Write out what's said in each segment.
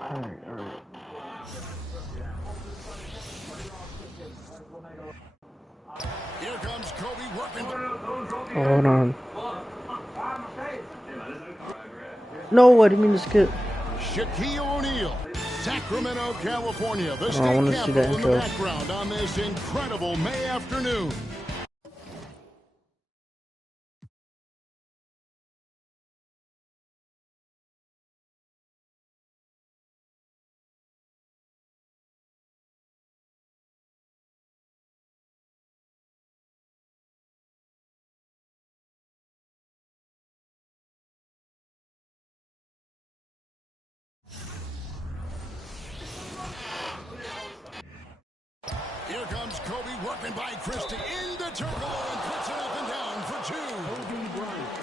All right, all right. Here comes Kobe working. Hold on. No, I didn't mean to skip. Shaquille O'Neal, Sacramento, California. The I state want to see capital that in the intro. background on this incredible May afternoon. Here comes Kobe working by Christie into Turkoglu and puts it up and down for two. Kobe Bryant.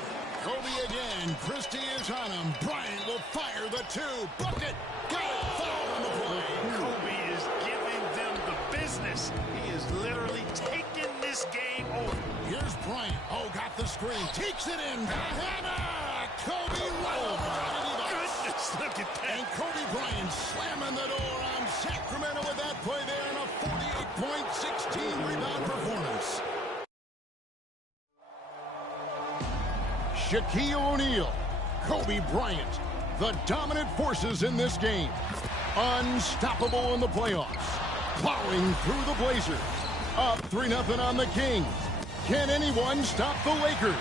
Kobe again. Christie is on him. Bryant will fire the two. Bucket. Got it. Foul on the play. Kobe is giving them the business. He is literally taking this game over. Here's Bryant. Oh, got the screen. Takes it in. Hannah. Kobe rolled. Goodness, look at that. And Kobe Bryant slamming the door on Sacramento with that play there in a 48-point, 16-rebound performance. Shaquille O'Neal, Kobe Bryant, the dominant forces in this game. Unstoppable in the playoffs. Plowing through the Blazers. Up 3-0 on the Kings. Can anyone stop the Lakers?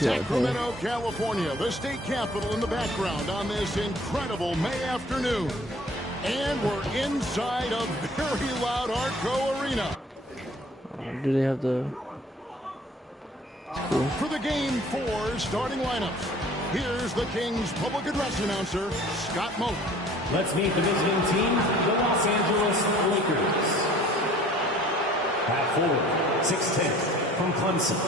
Sacramento, California, the state capital in the background on this incredible May afternoon. And we're inside a very loud Arco Arena. Do they have the... Cool. For the Game 4 starting lineups, here's the Kings public address announcer, Scott Moak. Let's meet the visiting team, the Los Angeles Lakers. At forward, 6'10", from Clemson.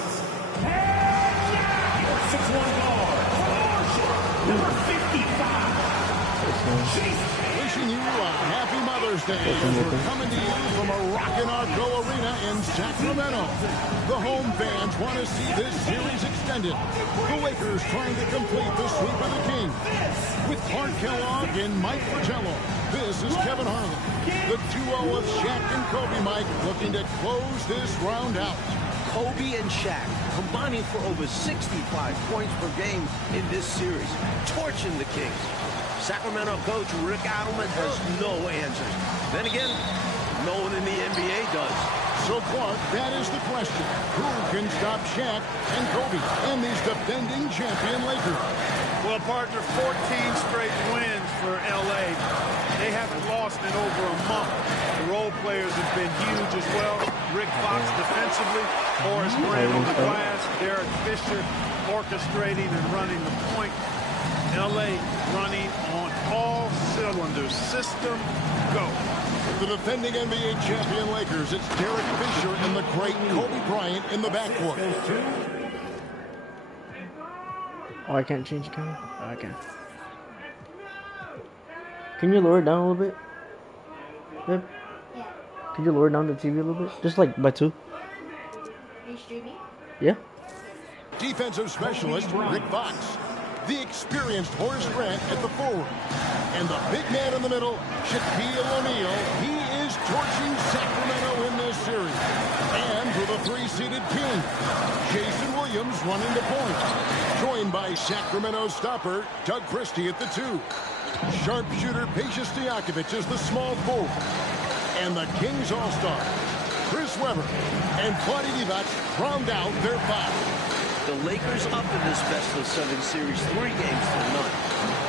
Your 6'1" guard, number 55. Wishing you a happy Mother's Day as we're coming to you from a rockin' Arco Arena in Sacramento. The home fans want to see this series extended. The Lakers trying to complete the sweep of the Kings. With Clark Kellogg and Mike Fratello, this is Kevin Harlan. The duo of Shaq and Kobe, Mike, looking to close this round out. Kobe and Shaq combining for over 65 points per game in this series, torching the Kings. Sacramento coach Rick Adelman has no answers. Then again, no one in the NBA does. So, Clark, that is the question. Who can stop Shaq and Kobe and these defending champion Lakers? Well, partner, 14 straight wins for L.A. They haven't lost in over a month. The role players have been huge as well. Rick Fox defensively, Horace Grant on the glass, Derek Fisher orchestrating and running the point. L.A. running on all cylinders. System, go. The defending NBA champion Lakers, it's Derek Fisher and the great Kobe Bryant in the backcourt. Oh, I can't change the camera? Oh, I can. Can you lower it down a little bit? Babe? Yeah. Can you lower down the TV a little bit? Just like by 2. Are you streaming? Yeah. Defensive specialist Rick Fox. The experienced Horace Grant at the forward. And the big man in the middle, Shaquille O'Neal. He is torching Sacramento in this series. And for the 3-seeded Kings, Jason Williams running the point. Joined by Sacramento stopper Doug Christie at the 2. Sharpshooter Peja Stojakovic is the small forward. And the Kings All-Star, Chris Webber and Vlade Divac round out their 5. The Lakers up in this best-of-7 series, 3 games to none.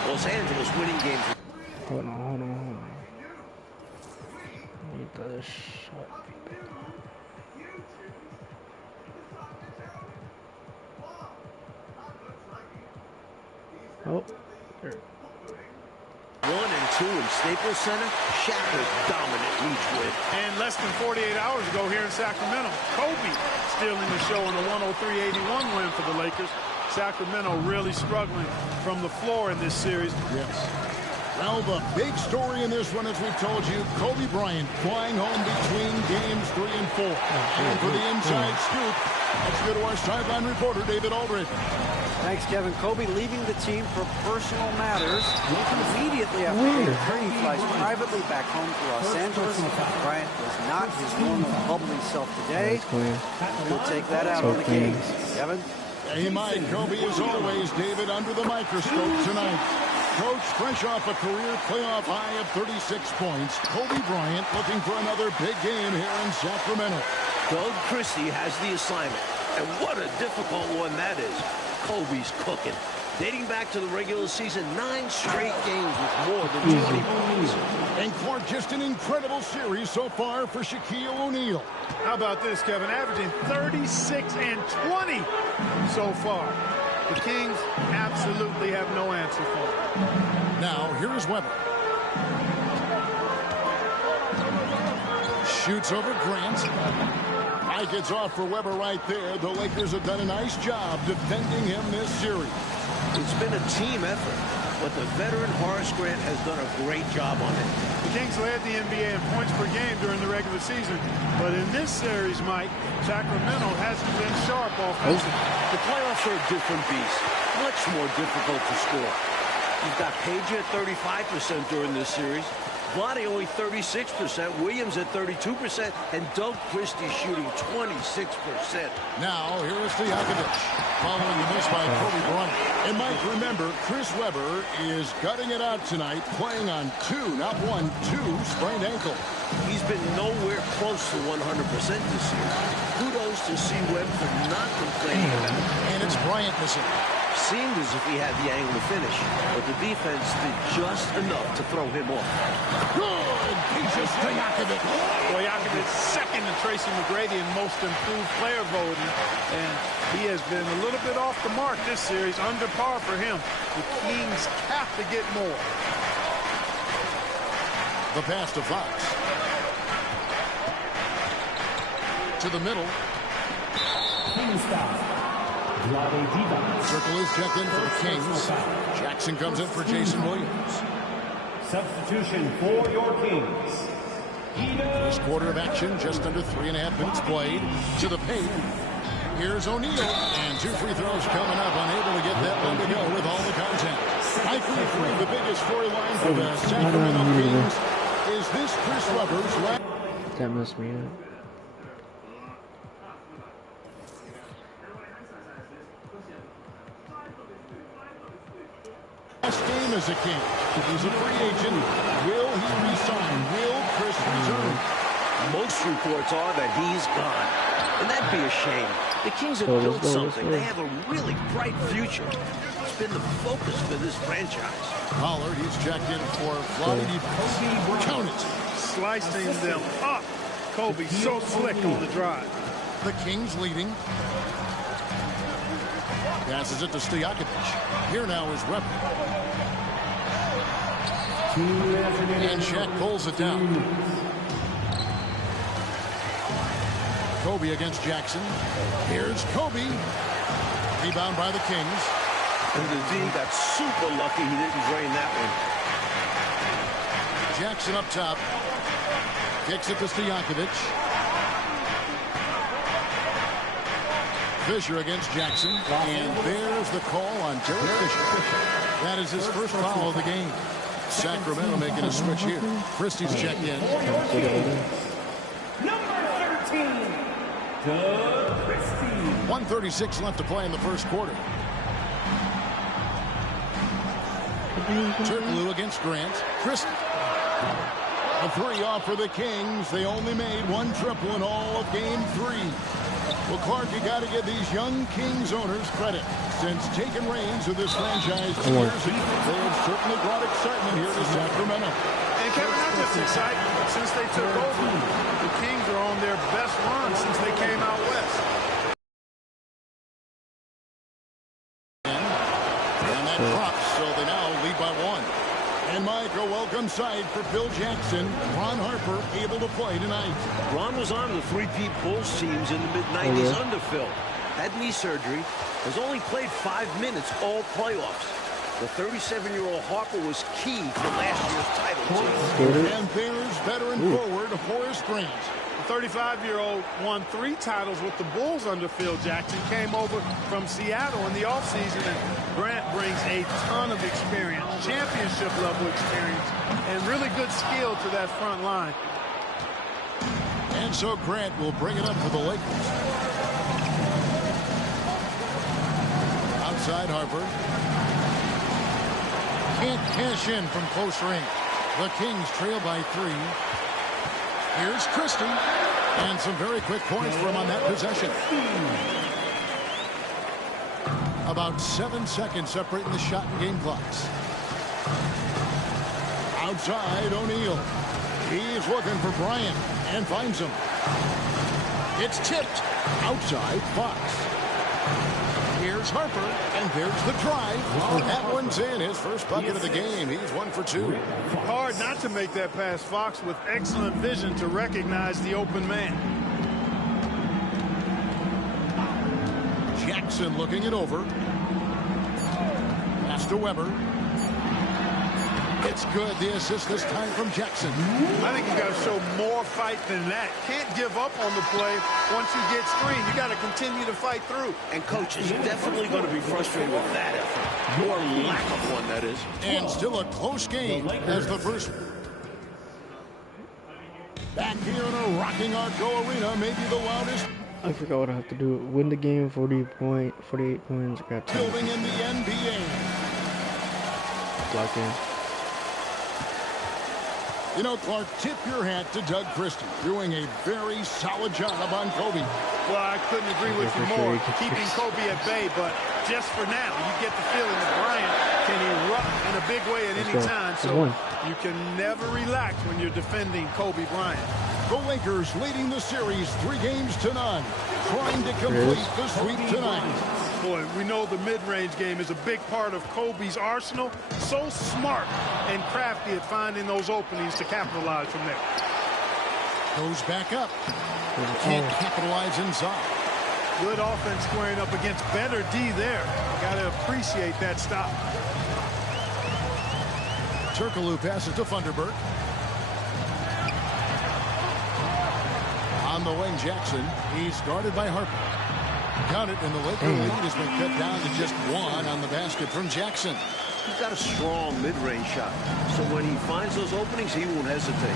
Los Angeles winning games. Hold on. Need the shot. Oh, there. 1 and 2 in Staples Center. Shaq was dominant each win. And less than 48 hours ago here in Sacramento, Kobe stealing the show in a 103-81 win for the Lakers. Sacramento really struggling from the floor in this series. Yes. Well, the big story in this one, as we've told you, Kobe Bryant flying home between games 3 and 4. And for the inside scoop, let's go to our sideline reporter, David Aldridge. Thanks, Kevin. Kobe leaving the team for personal matters. Immediately after game 3, he flies privately back home to Los Angeles. Bryant was not his normal bubbly self today. He'll take that out on the Kings. Kevin? Hey, Mike, Kobe, as always, David, under the microscope tonight. Coach, fresh off a career playoff high of 36 points, Kobe Bryant looking for another big game here in Sacramento. Doug Christie has the assignment, and what a difficult one that is. Kobe's cooking. Dating back to the regular season, 9 straight games with more than 20 points. And Clark, just an incredible series so far for Shaquille O'Neal. How about this, Kevin? Averaging 36 and 20 so far. The Kings absolutely have no answer for it. Now, here's Weber. Shoots over Grant. Mike, it's off for Weber right there. The Lakers have done a nice job defending him this series. It's been a team effort, but the veteran Horace Grant has done a great job on it. The Kings led the NBA in points per game during the regular season, but in this series, Mike, Sacramento hasn't been sharp offensively. The playoffs are a different beast, much more difficult to score. You've got Page at 35% during this series, Vlade only 36%, Williams at 32%, and Doug Christie shooting 26%. Now, here is Stojakovic, following the miss by Kobe Bryant. And Mike, remember, Chris Webber is gutting it out tonight, playing on 2, not 1, 2 sprained ankle. He's been nowhere close to 100% this year. Kudos to C. Webb for not complaining about it. And it's Bryant missing. Seemed as if he had the angle to finish, but the defense did just enough to throw him off. Good! Peaches Stojakovic. Stojakovic second to Tracy McGrady in most improved player voting, and he has been a little bit off the mark this series, under par for him. The Kings have to get more. The pass to Fox. To the middle. Circle is checked in for the Kings. Jackson comes in for Jason Williams. Substitution for your Kings. First quarter of action, just under 3.5 minutes played. To the paint. Here's O'Neal. And 2 free throws coming up. Unable to get that one to go with all the contact. I think the biggest storyline for the Sacramento Kings is this Chris Webber's last. That messed me up. Game as a King. He's a free agent. Will he resign? Will Chris return? Most reports are that he's gone. And that'd be a shame. The Kings have built something. They have a really bright future. It's been the focus for this franchise. Pollard, he's checked in for Vlade. Count it. Slicing them up. Kobe so slick on the drive. The Kings leading. Passes it to Stojakovic. Here now is Webber. And Shaq pulls it down. Kobe against Jackson. Here's Kobe. Rebound by the Kings. And the D got super lucky he didn't drain that one. Jackson up top. Kicks it to Stojakovic. Fisher against Jackson. And there's the call on Derek Fisher. That is his first foul of the game. Sacramento making a switch here. Christie's checked in. Number 13, Doug Christie. 1:36 left to play in the first quarter. Turkoglu against Grant. Christie. A 3 off for the Kings. They only made 1 triple in all of game 3. Well, Clark, you got to give these young Kings owners credit. Since taking reins of this franchise 2 years ago, they have certainly brought excitement here to Sacramento. And Kevin, not just excitement. Since they took over, the Kings are on their best run since they came out west. And that drops, so they now lead by 1. And Mike, a welcome sight for Phil Jackson. Ron Harper able to play tonight. Ron was on the three-peat Bulls teams in the mid-90s under Phil. Had knee surgery. Has only played 5 minutes all playoffs. The 37-year-old Harper was key for last year's title team. And there's veteran forward Horace Grant. The 35-year-old won 3 titles with the Bulls under Phil Jackson, came over from Seattle in the offseason, and Grant brings a ton of experience, championship-level experience, and really good skill to that front line. And so Grant will bring it up for the Lakers. Outside Harper. Can't cash in from close range. The Kings trail by 3. Here's Christie. And some very quick points for him on that possession. About 7 seconds separating the shot and game clocks. Outside O'Neal. He's looking for Bryant and finds him. It's tipped. Outside Fox. Here's Harper, and there's the drive. That one's in. His first bucket of the game. He's 1 for 2. Hard not to make that pass. Fox with excellent vision to recognize the open man. Jackson looking it over. Pass to Weber. It's good. The assist this time from Jackson. I think you got to show more fight than that. Can't give up on the play once you get screened. You got to continue to fight through. And coach is definitely going to be frustrated with that effort. Or lack of one, that is. And still a close game as the first. Back here in a rocking Arco Arena, maybe the loudest. I forgot what I have to do. Win the game, 48 points, grab 10. Building in the NBA. Lock in. You know, Clark, tip your hat to Doug Christie, doing a very solid job on Kobe. Well, I couldn't agree with you more. Keeping Kobe at bay, but just for now, you get the feeling that Bryant can erupt in a big way at any time. So you can never relax when you're defending Kobe Bryant. The Lakers leading the series 3-0, trying to complete the sweep tonight. Boy, we know the mid-range game is a big part of Kobe's arsenal. So smart and crafty at finding those openings to capitalize from there. Goes back up. Can't capitalize inside. Good offense squaring up against better D there. Got to appreciate that stop. Turkoglu passes to Funderburk. On the wing, Jackson. He's guarded by Harper. Got it, and the Laker lead has been cut down to just 1 on the basket from Jackson. He's got a strong mid-range shot, so when he finds those openings, he won't hesitate.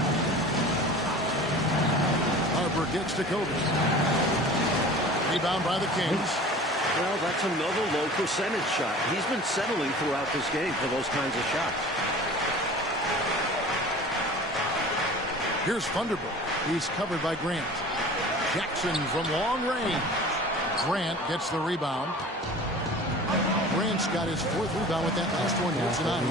Harper gets to Kobe. Rebound by the Kings. Well, that's another low percentage shot. He's been settling throughout this game for those kinds of shots. Here's Funderburk. He's covered by Grant. Jackson from long range. Grant gets the rebound. Grant's got his 4th rebound with that last one here tonight.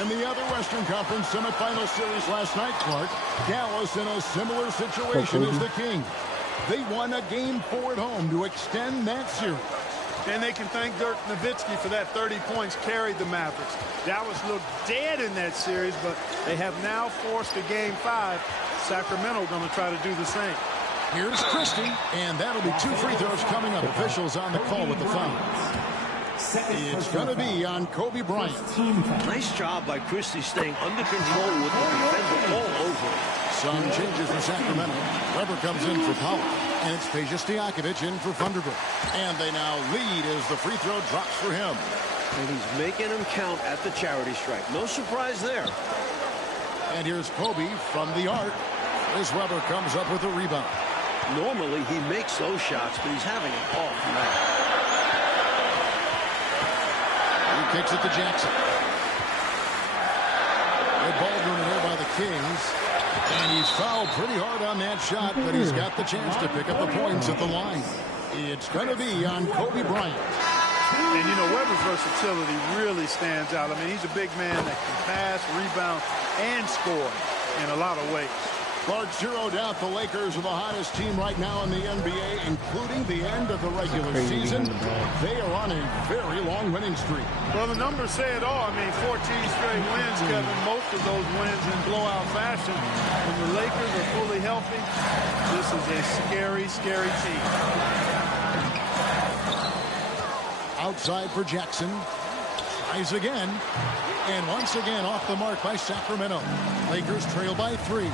In the other Western Conference semifinal series last night, Clark, Dallas in a similar situation as the Kings. They won a game 4 at home to extend that series. And they can thank Dirk Nowitzki for that 30 points carried the Mavericks. Dallas looked dead in that series, but they have now forced a game 5. Sacramento going to try to do the same. Here's Christie, and that'll be 2 free throws coming up. Officials on the call with the foul. It's going to be on Kobe Bryant. Nice job by Christie staying under control with the defender all over. Some changes for Sacramento. Weber comes in for Powell, and it's Peja Stojakovic in for Funderburk. And they now lead as the free throw drops for him. And he's making them count at the charity stripe. No surprise there. And here's Kobe from the arc as Weber comes up with a rebound. Normally, he makes those shots, but he's having an off night. He kicks it to Jackson. Good ball running there by the Kings. And he's fouled pretty hard on that shot, but he's got the chance to pick up the points at the line. It's going to be on Kobe Bryant. And, you know, Weber's versatility really stands out. I mean, he's a big man that can pass, rebound, and score in a lot of ways. Clark zeroed out the Lakers are the hottest team right now in the NBA, including the end of the regular season. They are on a very long winning streak. Well, the numbers say it all. I mean, 14 straight wins, Kevin. Most of those wins in blowout fashion. When the Lakers are fully healthy, this is a scary, scary team. Outside for Jackson. Tries again. And once again off the mark by Sacramento. Lakers trail by 3.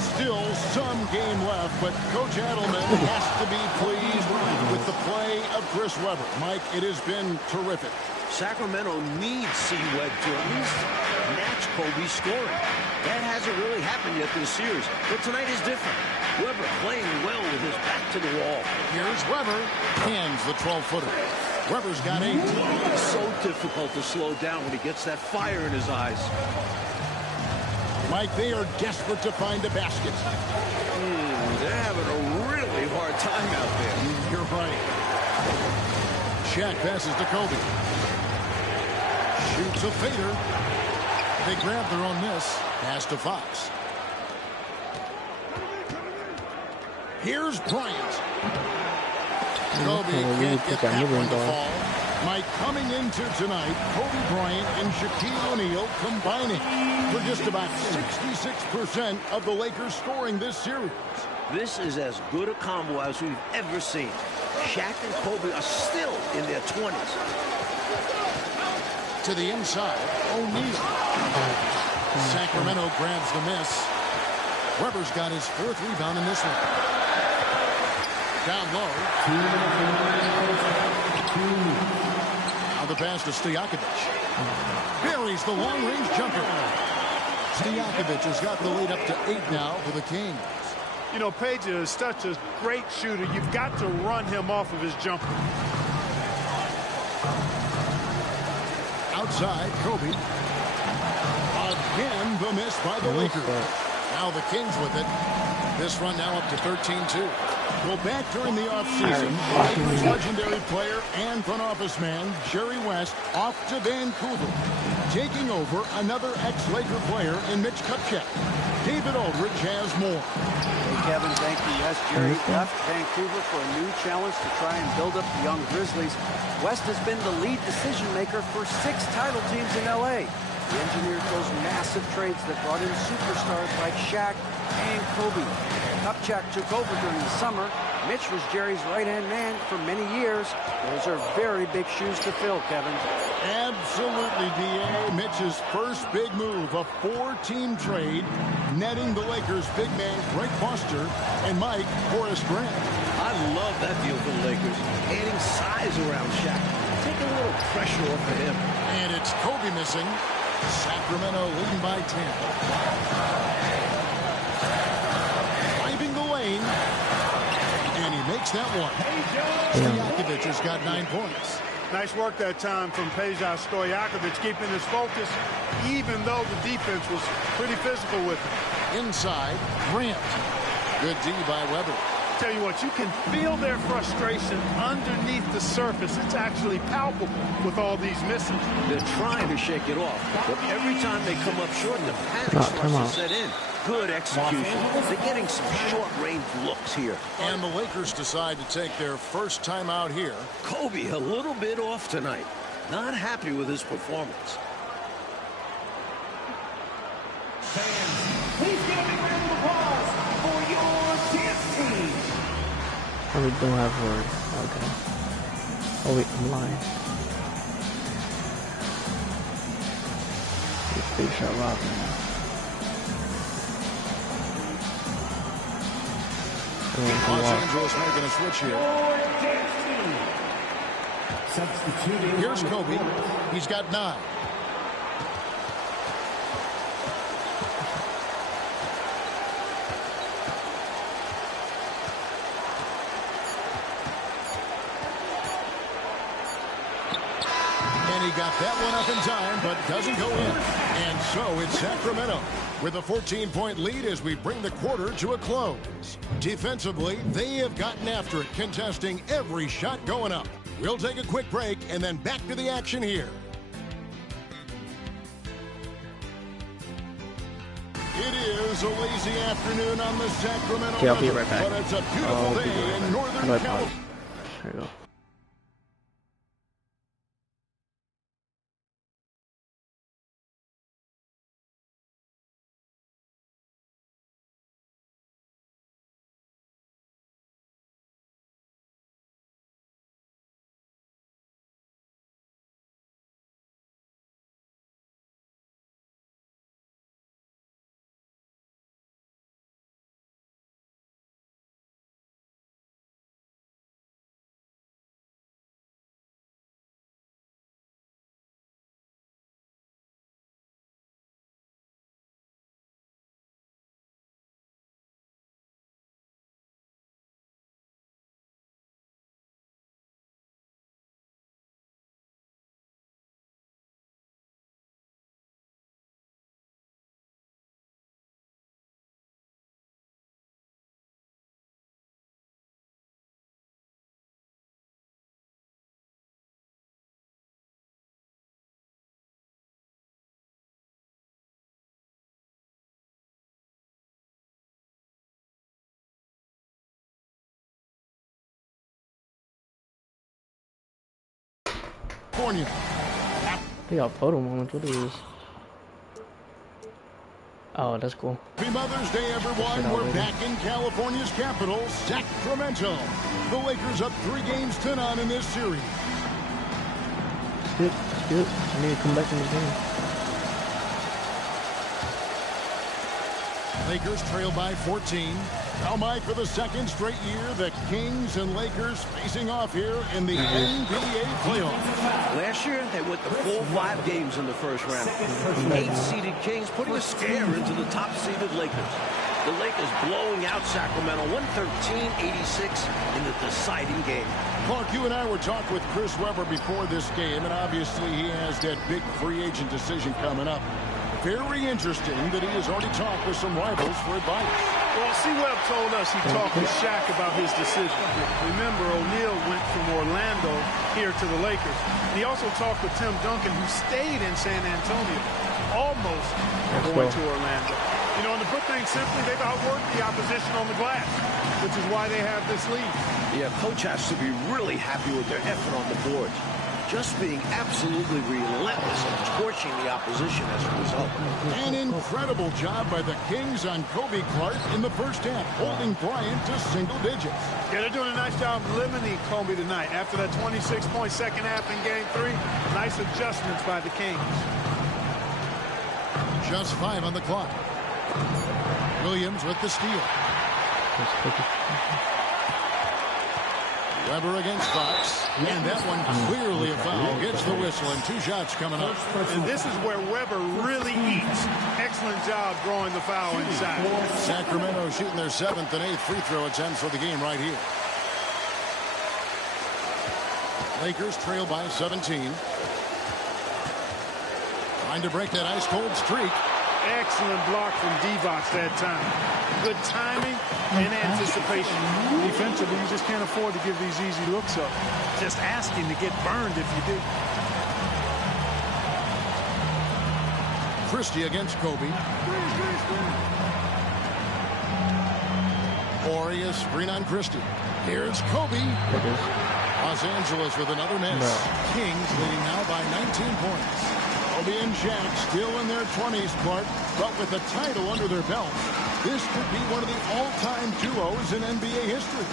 Still some game left, but Coach Adelman has to be pleased with the play of Chris Webber. Mike, it has been terrific. Sacramento needs C-Web to at least match Kobe's scoring. That hasn't really happened yet this series, but tonight is different. Webber playing well with his back to the wall. Here's Webber. Hands the 12-footer. Webber's got 8. It's so difficult to slow down when he gets that fire in his eyes. Mike, they are desperate to find a basket. They're having a really hard time out there. You're right. Shaq passes to Kobe. Shoots a fader. They grab their own miss. Pass to Fox. Here's Bryant. Kobe can't get that one to fall. Mike, coming into tonight, Kobe Bryant and Shaquille O'Neal combining for just about 66% of the Lakers scoring this series. This is as good a combo as we've ever seen. Shaq and Kobe are still in their 20s. To the inside, O'Neal. Sacramento grabs the miss. Webber's got his 4th rebound in this one. Down low. Now the pass to Stojakovic. Buries the long-range jumper. Stojakovic has got the lead up to 8 now for the Kings. You know, Page is such a great shooter. You've got to run him off of his jumper. Outside, Kobe. Again, the miss by the Lakers. Now the Kings with it. This run now up to 13-2. Well, back during the offseason, Lakers legendary player and front office man Jerry West off to Vancouver, taking over another ex-Laker player in Mitch Kupchak. David Aldridge has more. Hey, Kevin, thank you. Yes, Jerry left Vancouver for a new challenge to try and build up the young Grizzlies. West has been the lead decision maker for 6 title teams in L.A. He engineered those massive trades that brought in superstars like Shaq and Kobe. Kupchak took over during the summer. Mitch was Jerry's right-hand man for many years. Those are very big shoes to fill, Kevin. Absolutely, D.A. Mitch's first big move, a 4-team trade, netting the Lakers' big man Greg Foster and Mike Horace Grant. I love that deal for the Lakers. Adding size around Shaq. Take a little pressure off of him. And it's Kobe missing. Sacramento leading by 10. And he makes that one. Stojakovic has got 9 points. Nice work that time from Peja Stojakovic, keeping his focus, even though the defense was pretty physical with him. Inside, Grant. Good D by Webber. Tell you what, you can feel their frustration underneath the surface. It's actually palpable with all these misses. They're trying to shake it off, but every time they come up short, the panic starts to set in. Good execution. They're getting some short-range looks here. And the Lakers decide to take their first time out here. Kobe a little bit off tonight. Not happy with his performance. Fans, please give a big round of applause for your dance team. Oh, we don't have words. Okay. Oh wait, I'm lying. Big shot rock. Los Angeles making a switch here. Here's Kobe. He's got 9. And he got that one up in time, but doesn't go in. And so it's Sacramento with a 14-point lead as we bring the quarter to a close. Defensively, they have gotten after it, contesting every shot going up. We'll take a quick break and then back to the action here. It is a lazy afternoon on the Sacramento Okay, I'll be right back. but it's a beautiful day in Northern California. There you go. California. They got photo moments. What is this? Oh, that's cool. Happy Mother's Day, everyone. We're back in California's capital, Sacramento. The Lakers up 3 games to none in this series. It's good. It's good. I need to come back in the game. Lakers trail by 14. Now, Mike, for the second straight year, the Kings and Lakers facing off here in the NBA playoffs. Last year, they went to 4-5 games in the first round. 8-seeded Kings putting a scare into the top-seeded Lakers. The Lakers blowing out Sacramento 113-86 in the deciding game. Clark, you and I were talking with Chris Webber before this game, and obviously he has that big free agent decision coming up. Very interesting that he has already talked with some rivals for advice. Well, C-Webb told us he talked with Shaq about his decision. Remember, O'Neal went from Orlando here to the Lakers. And he also talked with Tim Duncan, who stayed in San Antonio, almost going to Orlando. You know, and to put things simply, they've outworked the opposition on the glass, which is why they have this lead. Yeah, coach has to be really happy with their effort on the boards. Just being absolutely relentless and torching the opposition as a result. An incredible job by the Kings on Kobe Clark in the first half, holding Bryant to single digits. Yeah, they're doing a nice job limiting Kobe tonight. After that 26-point second half in Game 3, nice adjustments by the Kings. Just 5 on the clock. Williams with the steal. Webber against Fox, and that one clearly a foul. Gets the whistle, and 2 shots coming up. And this is where Webber really eats. Excellent job drawing the foul inside. Sacramento shooting their 7th and 8th free throw attempts for the game right here. Lakers trail by 17. Trying to break that ice-cold streak. Excellent block from Divac that time. Good timing and anticipation. Defensively, you just can't afford to give these easy looks up. Just asking to get burned if you do. Christie against Kobe. Orius screen on Christie. Here's Kobe. Los Angeles with another miss. Kings leading now by 19 points. Kobe and Shaq still in their 20s, Clark, but with a title under their belt. This could be one of the all-time duos in NBA history.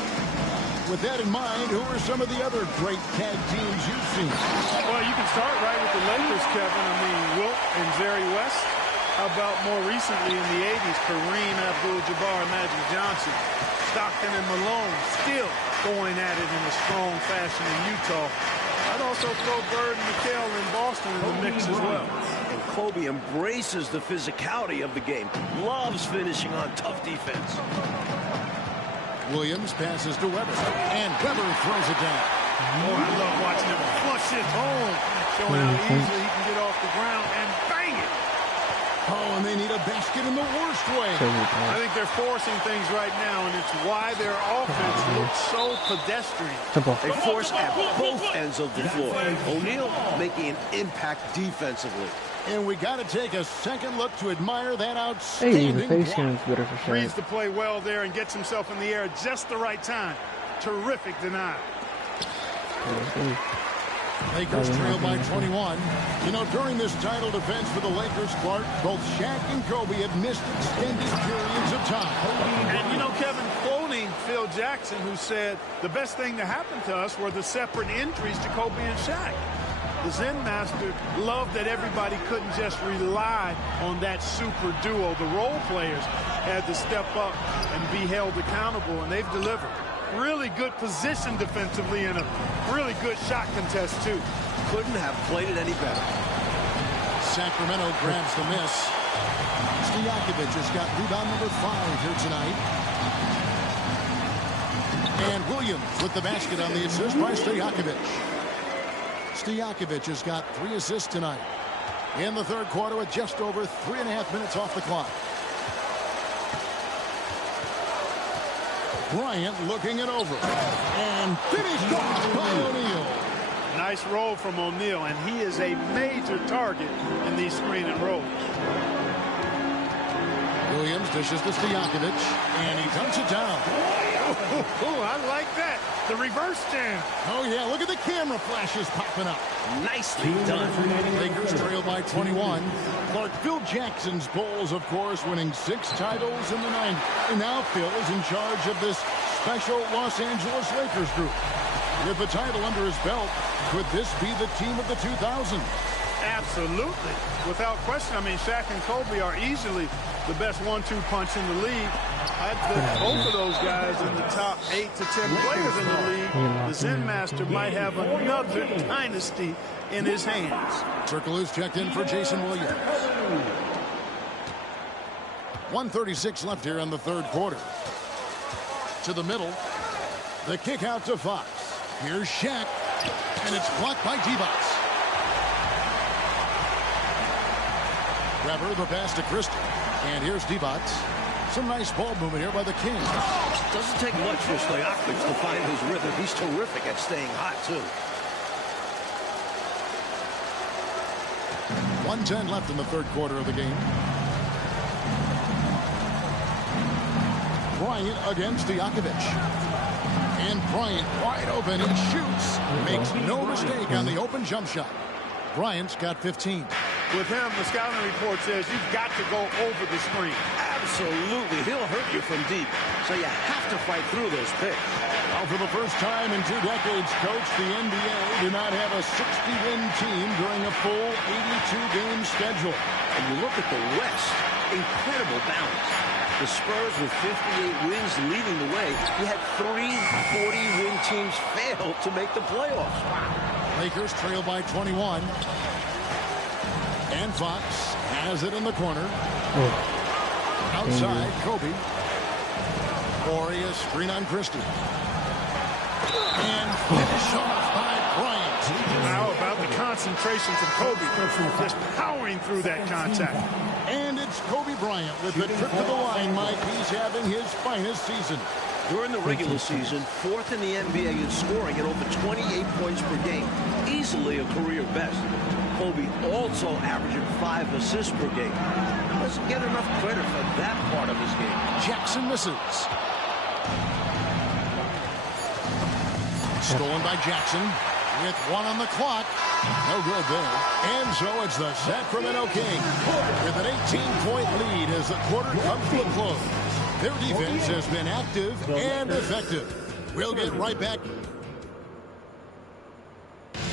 With that in mind, who are some of the other great tag teams you've seen? Well, you can start right with the Lakers, Kevin. I mean, Wilt and Jerry West. How about more recently in the 80s, Kareem Abdul-Jabbar and Magic Johnson. Stockton and Malone still going at it in a strong fashion in Utah. I'd also throw Bird and McHale in Boston in the mix as well. And Kobe embraces the physicality of the game. Loves finishing on tough defense. Williams passes to Webber, and Webber throws it down. Oh, I love watching him flush it home, showing how easily he can get off the ground and bang it. Oh, and they need a basket in the worst way. I think they're forcing things right now, and it's why their offense looks so pedestrian. They force at both ends of the floor. O'Neal making an impact defensively. And we got to take a second look to admire that outstanding block. Reads the play well there and gets himself in the air at just the right time. Terrific denial. Lakers trail by 21. You know, during this title defense for the Lakers, Clark, both Shaq and Kobe have missed extended periods of time. And, you know, Kevin, quoting Phil Jackson, who said, the best thing to happen to us were the separate injuries to Kobe and Shaq. The Zen Master loved that everybody couldn't just rely on that super duo. The role players had to step up and be held accountable, and they've delivered. Really good position defensively and a really good shot contest, too. Couldn't have played it any better. Sacramento grabs the miss. Stojakovic has got rebound number 5 here tonight. And Williams with the basket on the assist by Stojakovic. Stojakovic has got 3 assists tonight. In the third quarter with just over 3.5 minutes off the clock. Bryant looking it over. And finished off by O'Neal. Nice roll from O'Neal, and he is a major target in these screen and rolls. Williams dishes to Stojakovic, and he dunks it down. Ooh, I like that. The reverse jam. Oh, yeah, look at the camera flashes popping up. Nicely done. Lakers trail by 21. Clark, Phil Jackson's Bulls, of course, winning 6 titles in the 90s. And now Phil is in charge of this special Los Angeles Lakers group. With the title under his belt, could this be the team of the 2000s? Absolutely. Without question. I mean, Shaq and Kobe are easily the best 1-2 punch in the league. I'd put both of those guys in the top 8 to 10 players in the league. The Zen Master might have another dynasty in his hands. Turkoglu's checked in for Jason Williams. 1:36 left here in the third quarter. To the middle. The kick out to Fox. Here's Shaq. And it's blocked by Divac. Grabber, the pass to Christie. And here's Divac. Some nice ball movement here by the Kings. Doesn't take much for Stojakovic to find his rhythm. He's terrific at staying hot, too. 1:10 left in the third quarter of the game. Bryant against Stojakovic. And Bryant wide open. He shoots. Makes no mistake on the open jump shot. Bryant's got 15. With him, the scouting report says you've got to go over the screen. Absolutely. He'll hurt you from deep. So you have to fight through those picks. Well, for the first time in 2 decades, Coach, the NBA did not have a 60-win team during a full 82-game schedule. And you look at the West, incredible balance. The Spurs with 58 wins leading the way. You had 3 40-win teams fail to make the playoffs. Wow. Lakers trail by 21. And Fox has it in the corner. Outside, Kobe. Glorious screen on Christie. And finish off by Bryant. How about the concentration from Kobe? Just powering through that contact. And it's Kobe Bryant with the trip to the line, Mike. He's having his finest season. During the regular season, 4th in the NBA in scoring at over 28 points per game. Easily a career best. Kobe also averaging 5 assists per game. Doesn't get enough credit for that part of his game. Jackson misses. Stolen by Jackson with 1 on the clock. No good there. And so it's the Sacramento Kings with an 18-point lead as the quarter comes to a close. Their defense has been active and effective. We'll get right back.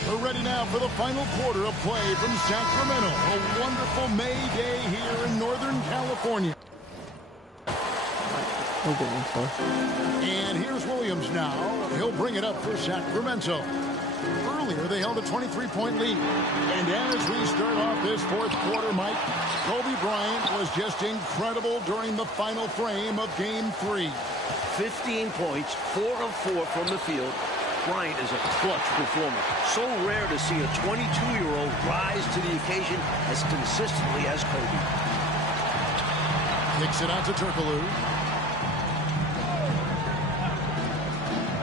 We're ready now for the final quarter of play from Sacramento. A wonderful May day here in Northern California. And here's Williams now. He'll bring it up for Sacramento. Earlier, they held a 23-point lead. And as we start off this fourth quarter, Mike, Kobe Bryant was just incredible during the final frame of Game 3. 15 points, 4 of 4 from the field. Bryant is a clutch performer. So rare to see a 22-year-old rise to the occasion as consistently as Kobe. Kicks it out to Turkoglu.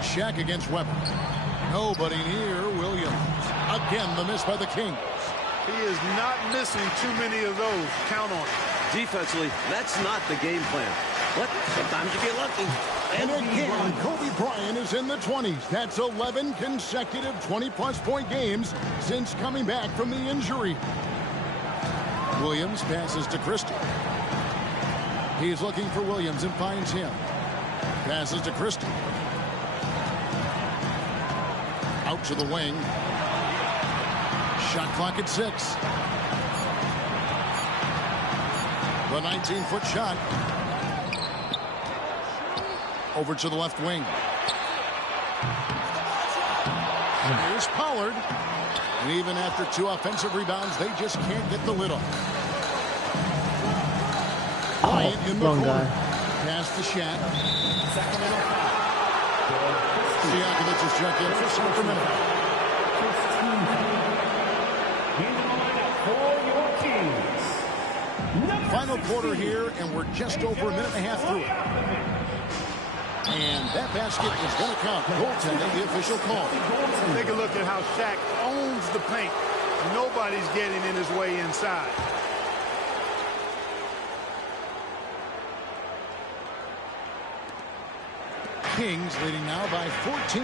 Shaq against Webber. Nobody near Williams. Again, the miss by the Kings. He is not missing too many of those. Count on it. Defensively, that's not the game plan. But sometimes you get lucky. And again, Kobe Bryant is in the 20s. That's 11 consecutive 20-plus point games since coming back from the injury. Williams passes to Christie. He's looking for Williams and finds him. Passes to Christie. Out to the wing. Shot clock at 6. The 19-foot shot. Over to the left wing. Here's Pollard. And even after 2 offensive rebounds, they just can't get the lid off. Bryant in the corner. Pass to Shaq. Stojakovic is checked in for Sacramento. Final quarter here, and we're just over a minute and a half through it. And that basket is going to count. Goaltending, the official call. Take a look at how Shaq owns the paint. Nobody's getting in his way inside. Kings leading now by 14.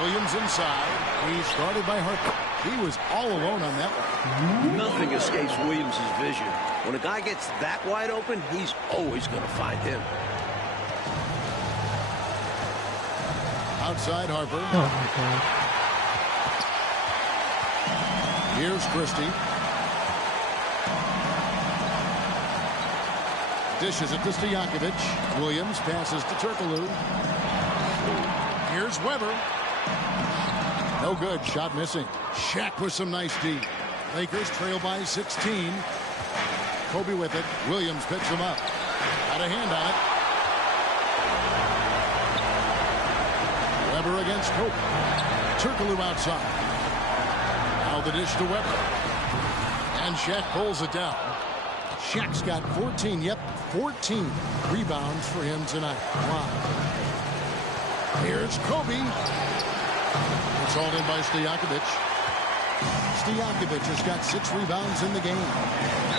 Williams inside. He's guarded by Harper. He was all alone on that one. Nothing escapes Williams' vision. When a guy gets that wide open, he's always going to find him. Outside Harper. Oh my God. Here's Christie. Dishes it to Stojakovic. Williams passes to Turkoglu. Here's Weber. No good. Shot missing. Shaq with some nice D. Lakers trail by 16. Kobe with it. Williams picks him up. Got a hand on it. Weber against Kobe. Turkoglu outside. Now the dish to Weber. And Shaq pulls it down. Shaq's got 14. Yep, 14 rebounds for him tonight. Wow. Here's Kobe. It's hauled in by Stojakovic. Stojakovic has got 6 rebounds in the game.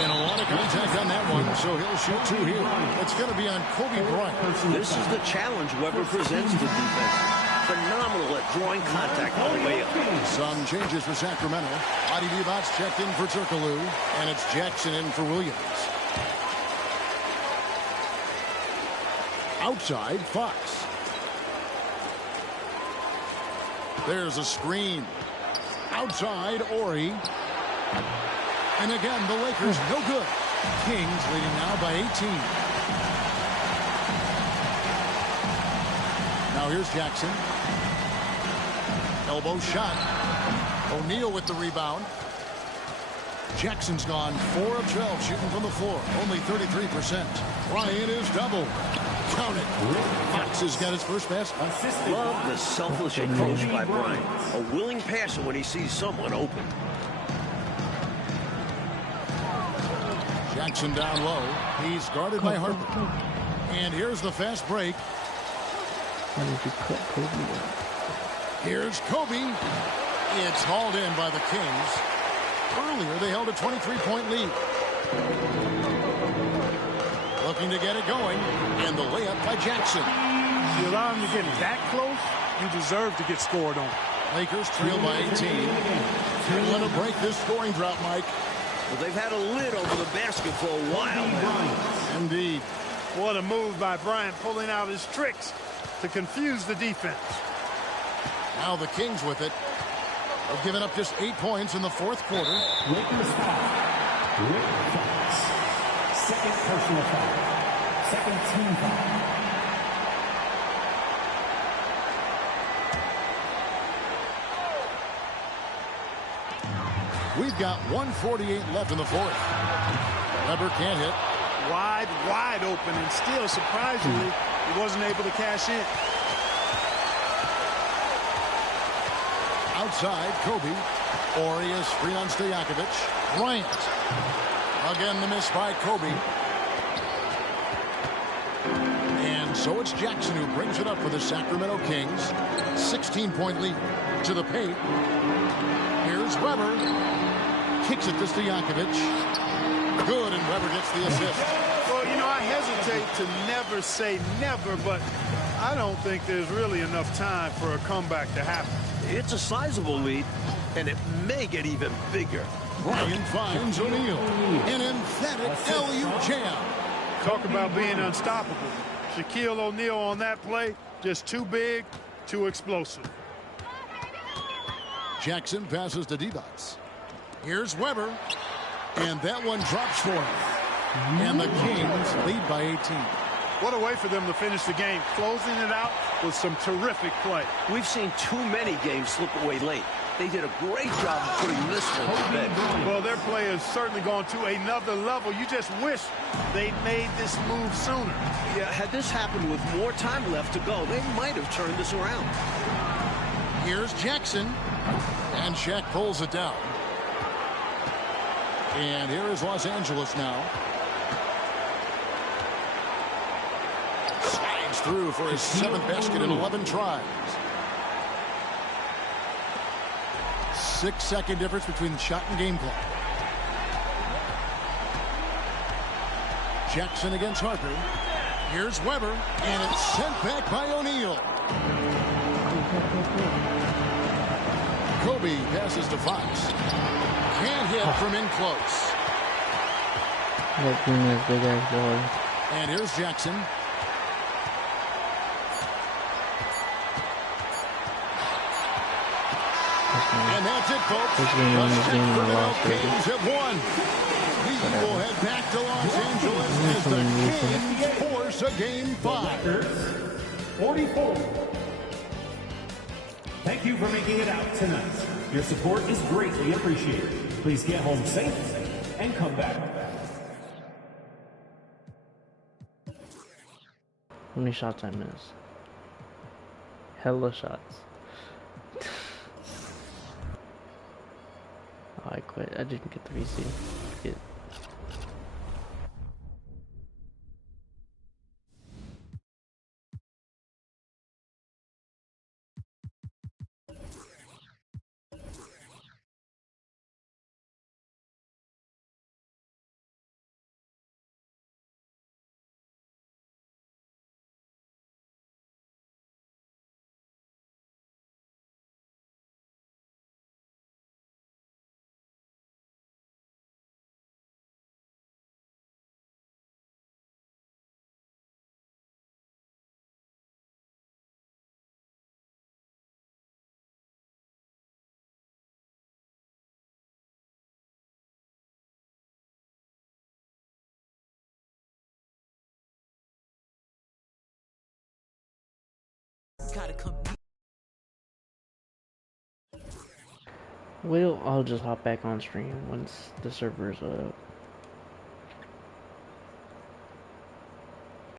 And a lot of contact on that one, so he'll shoot 2 here. It's going to be on Kobe Bryant. This is the challenge Weber presents to defense. Phenomenal at drawing contact on the way up. Some changes for Sacramento. Adi Divac's checked in for Turkoglu, and it's Jackson in for Williams. Outside, Fox. There's a screen. Outside, Ori. And again, the Lakers no good. Kings leading now by 18. Now here's Jackson. Elbow shot. O'Neal with the rebound. Jackson's gone 4 of 12 shooting from the floor. Only 33%. Bryant is double. Count it. Fox has got his first basket. Love the selfless approach by Bryant. A willing passer when he sees someone open. Jackson down low. He's guarded by Harper. And here's the fast break. Why did you cut Kobe out? Here's Kobe. It's hauled in by the Kings. Earlier, they held a 23-point lead. Looking to get it going. And the layup by Jackson. You allow him to get that close, you deserve to get scored on. Lakers trail by 18. They're going to break this scoring drought, Mike. Well, they've had a lid over the basket for a while now. Indeed. What a move by Bryant, pulling out his tricks to confuse the defense. Now the Kings with it. They've given up just 8 points in the fourth quarter. Lakers foul. Rick Fox. Second personal foul. Second team foul. We've got 1:48 left in the fourth. Weber can't hit. Wide open, and still, surprisingly, he wasn't able to cash in. Outside, Kobe. Ori is free on Stojakovic. Bryant. Again, the miss by Kobe. And so it's Jackson who brings it up for the Sacramento Kings. 16-point lead to the paint. Here's Weber. Kicks it to Stojakovic. Good, and Weber gets the assist. Well, you know, I hesitate to never say never, but I don't think there's really enough time for a comeback to happen. It's a sizable lead, and it may get even bigger. Bryant finds O'Neal. An emphatic LU jam. Talk about being unstoppable. Shaquille O'Neal on that play, just too big, too explosive. Jackson passes to Divac. Here's Weber. And that one drops for him. And the Kings lead by 18. What a way for them to finish the game, closing it out with some terrific play. We've seen too many games slip away late. They did a great job of putting this one to bed. Well, their play has certainly gone to another level. You just wish they'd made this move sooner. Yeah, had this happened with more time left to go, they might have turned this around. Here's Jackson. And Shaq pulls it down. And here is Los Angeles now. Slides through for his 7th basket in 11 tries. 6-second difference between shot and game clock. Jackson against Harper. Here's Weber, and it's sent back by O'Neal. Kobe passes to Fox. Can't hit from in close. That team has big ass ball. And here's Jackson. And that's it, folks. This game won this game and I lost it. Kings have won. We will head back to Los Angeles as the Kings force a game 5. 44. Thank you for making it out tonight. Your support is greatly appreciated. Please get home safe and come back. How many shots I missed? Hella shots. Oh, I quit. I didn't get the VC. Get. Well, I'll just hop back on stream once the server's up.